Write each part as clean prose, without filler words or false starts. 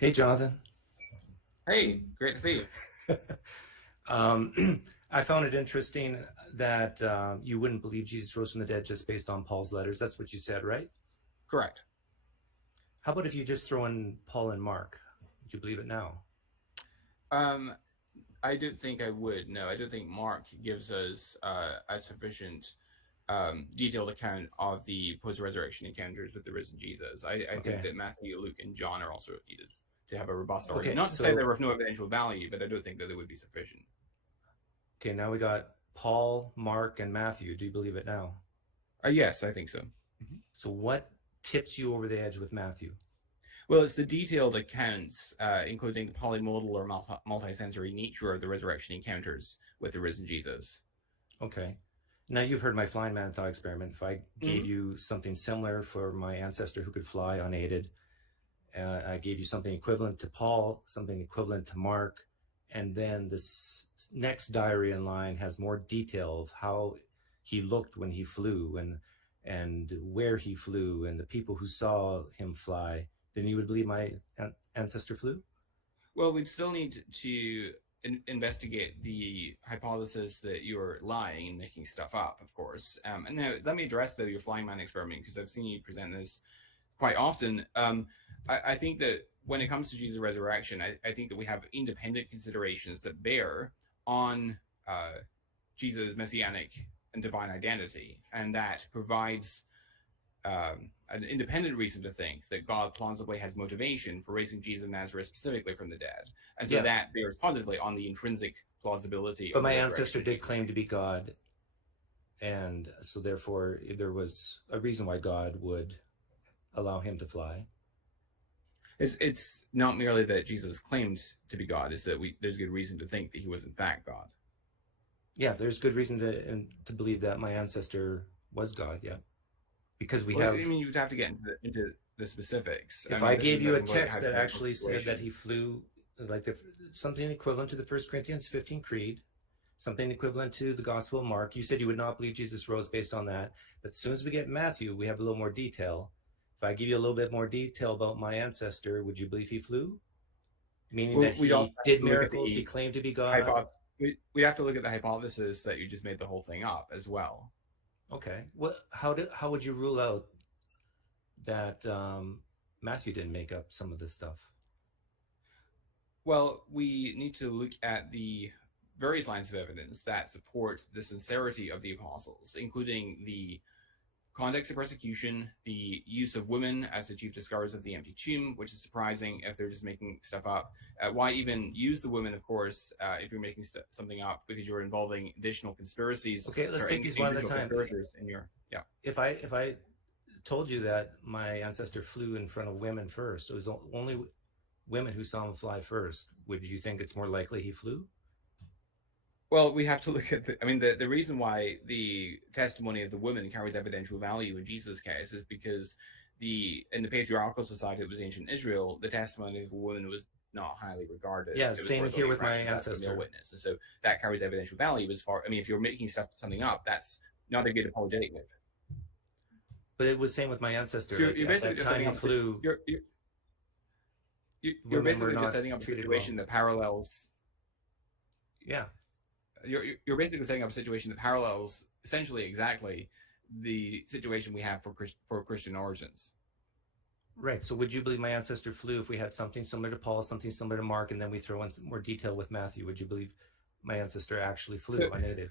Hey, Jonathan. Hey, great to see you. I found it interesting that you wouldn't believe Jesus rose from the dead just based on Paul's letters. That's what you said, right? Correct. How about if you just throw in Paul and Mark? Would you believe it now? Um, I don't think I would. No, I don't think Mark gives us a sufficient detailed account of the post-resurrection encounters with the risen Jesus. I think Okay. that Matthew, Luke, and John are also needed to have a robust argument. Okay. Not to say they're of no evidential value, but I don't think that they would be sufficient. Okay. Now we got Paul, Mark, and Matthew. Do you believe it now? Yes, I think so. So what tips you over the edge with Matthew? Well, it's the detailed accounts, including the polymodal or multisensory nature of the resurrection encounters with the risen Jesus. Okay. Now you've heard my flying man thought experiment. If I gave you something similar for my ancestor who could fly unaided, I gave you something equivalent to Paul, something equivalent to Mark, and then this next diary in line has more detail of how he looked when he flew and where he flew and the people who saw him fly. Then you would believe my ancestor flew? Well, we'd still need to investigate the hypothesis that you're lying and making stuff up, of course. And now, let me address, though, your flying man experiment, because I've seen you present this quite often. I think that when it comes to Jesus' resurrection, I think that we have independent considerations that bear on Jesus' messianic and divine identity, and that provides an independent reason to think that God plausibly has motivation for raising Jesus of Nazareth specifically from the dead. And so Yeah. that bears positively on the intrinsic plausibility But of my the ancestor resurrection of did Jesus. claim to be God, and so therefore there was a reason why God would allow him to fly. It's not merely that Jesus claimed to be God, it's that there's good reason to think that he was in fact God. Yeah, there's good reason to believe that my ancestor was God. Yeah, because we Well, have. I mean, you'd have to get into the specifics. If I I mean, this gave is you a a completely text that hypothetical actually said that situation. he flew, like something equivalent to the 1 Corinthians 15 creed, something equivalent to the Gospel of Mark, you said you would not believe Jesus rose based on that. But as soon as we get Matthew, we have a little more detail. If I give you a little bit more detail about my ancestor, would you believe he flew? Meaning Well, that we'd also he have did to look at miracles, he the claimed to be God. hypo- we have to look at the hypothesis that you just made the whole thing up as well. Okay, how would you rule out that Matthew didn't make up some of this stuff? Well, we need to look at the various lines of evidence that support the sincerity of the apostles, including the context of persecution, the use of women as the chief discoverers of the empty tomb, which is surprising if they're just making stuff up. Why even use the women, of course, if you're making something up, because you're involving additional conspiracies. Okay, let's take these one at a time. If I told you that my ancestor flew in front of women first, it was only women who saw him fly first, would you think it's more likely he flew? Well, we have to look at the reason why the testimony of the women carries evidential value in Jesus' case is because in the patriarchal society that was ancient Israel, the testimony of a woman was not highly regarded. Yeah, same here with my ancestor. Witness. And so that carries evidential value if you're making something up, that's not a good apologetic move. But it was same with my ancestor. So you're basically just setting up flew. You're basically just setting up a situation that parallels. Yeah. You're basically setting up a situation that parallels essentially exactly the situation we have for Christian origins. Right. So would you believe my ancestor flew if we had something similar to Paul, something similar to Mark, and then we throw in some more detail with Matthew? Would you believe my ancestor actually flew unaided?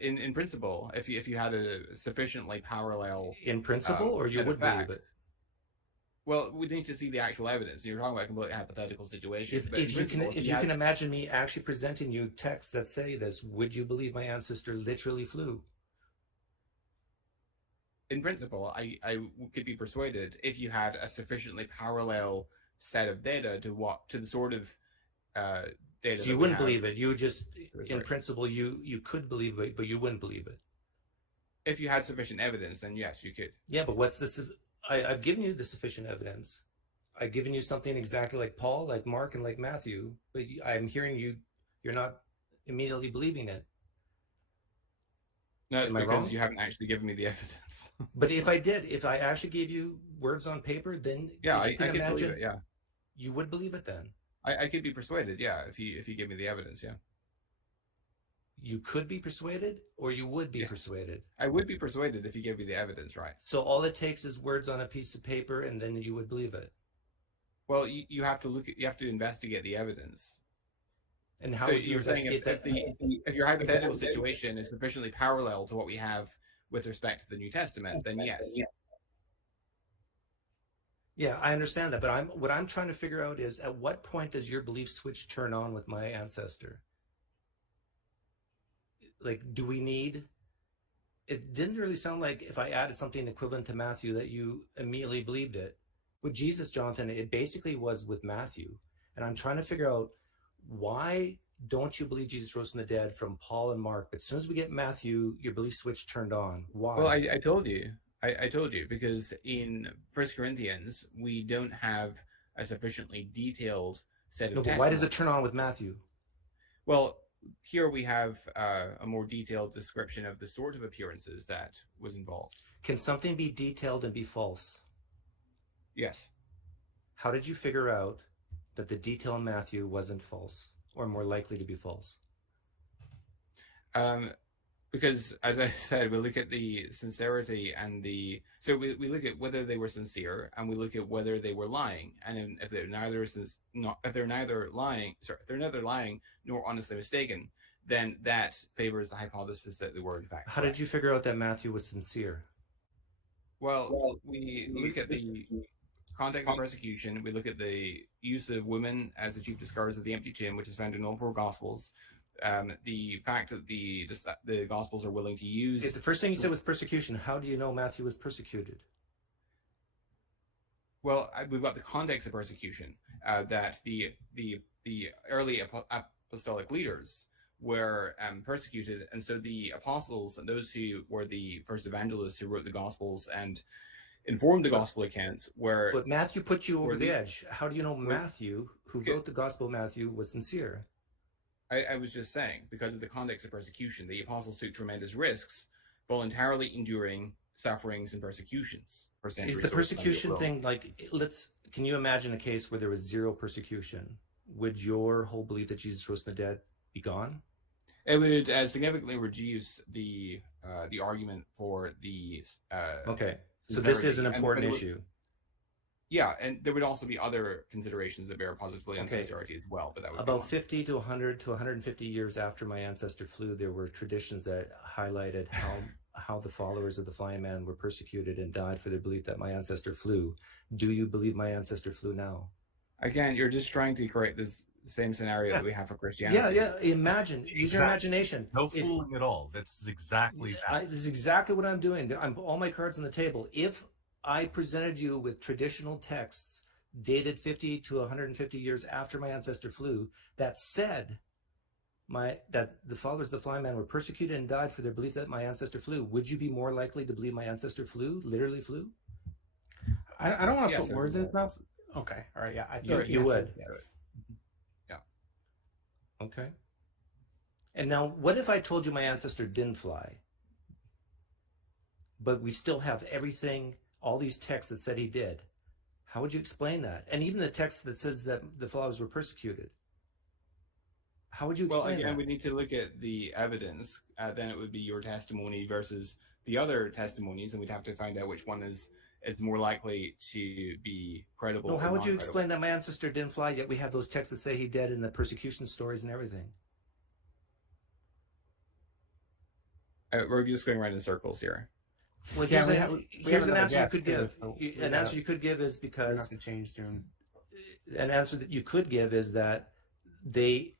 In principle, if you had a sufficiently parallel. In principle, or you would believe it? Well, we need to see the actual evidence. You're talking about a completely hypothetical situation. If you can imagine me actually presenting you texts that say this, would you believe my ancestor literally flew? In principle, I could be persuaded if you had a sufficiently parallel set of data to the sort of data. So you wouldn't believe it. You would just, in principle, you could believe it, but you wouldn't believe it. If you had sufficient evidence, then yes, you could. Yeah, but what's this? I've given you the sufficient evidence. I've given you something exactly like Paul, like Mark, and like Matthew, but I'm hearing you're not immediately believing it. No, it's because you haven't actually given me the evidence. But if I actually gave you words on paper, then yeah, I can believe it. Yeah. You would believe it then. I could be persuaded, yeah, if you give me the evidence, yeah. You could be persuaded, or you would be Yes. persuaded. I would be persuaded if you gave me the evidence, right? So all it takes is words on a piece of paper, and then you would believe it. Well, you have to you have to investigate the evidence. And how So would you you're saying investigate that? if your hypothetical situation is sufficiently parallel to what we have with respect to the New Testament, then yes. Yeah, I understand that, but what I'm trying to figure out is, at what point does your belief switch turn on with my ancestor? Like, do we need? It didn't really sound like if I added something equivalent to Matthew that you immediately believed it. With Jesus, Jonathan, it basically was with Matthew, and I'm trying to figure out, why don't you believe Jesus rose from the dead from Paul and Mark? But as soon as we get Matthew, your belief switch turned on. Why? Well, I told you. I told you, because in 1 Corinthians, we don't have a sufficiently detailed set of No, but testimonies. why does it turn on with Matthew? Well, here we have a more detailed description of the sort of appearances that was involved. Can something be detailed and be false? Yes. How did you figure out that the detail in Matthew wasn't false, or more likely to be false? Because, as I said, we look at the sincerity and so we look at whether they were sincere, and we look at whether they were lying. And if they're neither lying nor honestly mistaken, then that favors the hypothesis that they were in fact. How did you figure out that Matthew was sincere? Well, we look at the context of persecution. We look at the use of women as the chief discarders of the empty tomb, which is found in all four Gospels. The fact that the Gospels are willing to use. The first thing you said was persecution. How do you know Matthew was persecuted? Well, we've got the context of persecution, that the early apostolic leaders were persecuted, and so the apostles and those who were the first evangelists who wrote the Gospels and informed the Gospel accounts were. But Matthew put you over the edge. How do you know Matthew, who wrote the Gospel of Matthew, was sincere? I was just saying, because of the context of persecution, the apostles took tremendous risks, voluntarily enduring sufferings and persecutions for centuries. Is the persecution thing like, can you imagine a case where there was zero persecution? Would your whole belief that Jesus rose from the dead be gone? It would significantly reduce the argument for the. Okay, so this is an important issue. Yeah, and there would also be other considerations that bear positively on sincerity as well. But that would about 50 to 100 to 150 years after my ancestor flew, there were traditions that highlighted how the followers of the flying man were persecuted and died for their belief that my ancestor flew. Do you believe my ancestor flew now? Again, you're just trying to create this same scenario that we have for Christianity. Yeah. Imagine. Use your imagination. No fooling at all. That's exactly that. This is exactly what I'm doing. I'm all my cards on the table. If I presented you with traditional texts dated 50 to 150 years after my ancestor flew that said that the followers of the flying man were persecuted and died for their belief that my ancestor flew, would you be more likely to believe my ancestor literally flew? I don't want to put words in his mouth. Okay, all right, yeah. I thought you would. Yes. Yeah. Okay. And now, what if I told you my ancestor didn't fly, but we still have everything, all these texts that said he did? How would you explain that? And even the text that says that the followers were persecuted. How would you explain that? Well, again, that? we need to look at the evidence. Then it would be your testimony versus the other testimonies, and we'd have to find out which one is more likely to be credible. No, how would you explain that my ancestor didn't fly, yet we have those texts that say he did in the persecution stories and everything? We're just going around in circles here. Well, here's an answer you could give. An answer you could give is because an answer that you could give is that they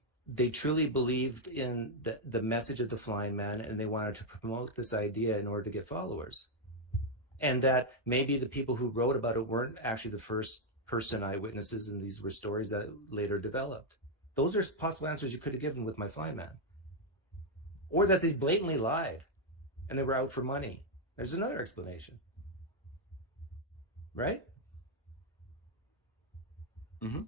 truly believed in the message of the flying man, and they wanted to promote this idea in order to get followers. And that maybe the people who wrote about it weren't actually the first person eyewitnesses, and these were stories that later developed. Those are possible answers you could have given with my flying man. Or that they blatantly lied and they were out for money. There's another explanation. Right? Mm-hmm.